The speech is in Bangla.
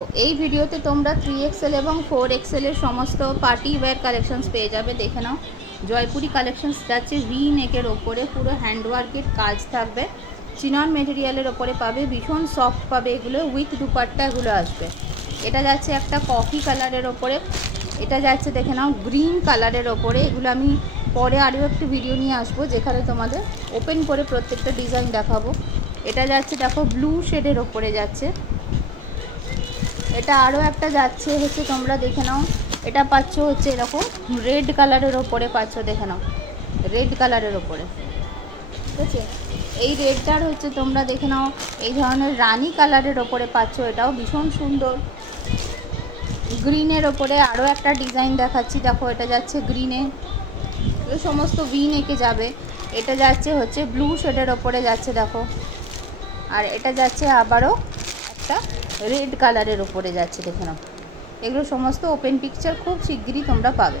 এই ভিডিওতে তোমরা 3XL এবং 4XL এর সমস্ত পার্টি ওয়্যার কালেকশনস পেয়ে যাবে। দেখে নাও, জয়পুরি কালেকশনস যাচ্ছে ভি নেকের ওপরে, পুরো হ্যান্ডওয়ার্কের কাজ থাকবে, চিনন মেটেরিয়ালের ওপরে পাবে, ভীষণ সফট পাবে এগুলো, উইথ দুপাট্টা এগুলো আসবে। এটা যাচ্ছে একটা কফি কালারের ওপরে, এটা যাচ্ছে দেখে নাও গ্রিন কালারের ওপরে। এগুলো আমি পরে আরও একটি ভিডিও নিয়ে আসবো যেখানে তোমাদের ওপেন করে প্রত্যেকটা ডিজাইন দেখাবো। এটা যাচ্ছে দেখো ব্লু শেডের ওপরে যাচ্ছে। এটা আরও একটা যাচ্ছে হচ্ছে, তোমরা দেখে নাও, এটা পাচ্ছ হচ্ছে এরকম রেড কালারের ওপরে পাচ্ছ, দেখে নাও রেড কালারের ওপরে, ঠিক আছে। এই রেডটার হচ্ছে তোমরা দেখে নাও এই ধরনের রানি কালারের ওপরে পাচ্ছ, এটাও ভীষণ সুন্দর। গ্রিনের ওপরে আরও একটা ডিজাইন দেখাচ্ছি, দেখো এটা যাচ্ছে গ্রিনে, সমস্ত ভি নেকে যাবে। এটা যাচ্ছে হচ্ছে ব্লু শেডের ওপরে যাচ্ছে দেখো, আর এটা যাচ্ছে আবারও একটা রেড কালারের ওপরে যাচ্ছে, দেখে নাও। এগুলো সমস্ত ওপেন পিকচার খুব শিগগিরই তোমরা পাবে।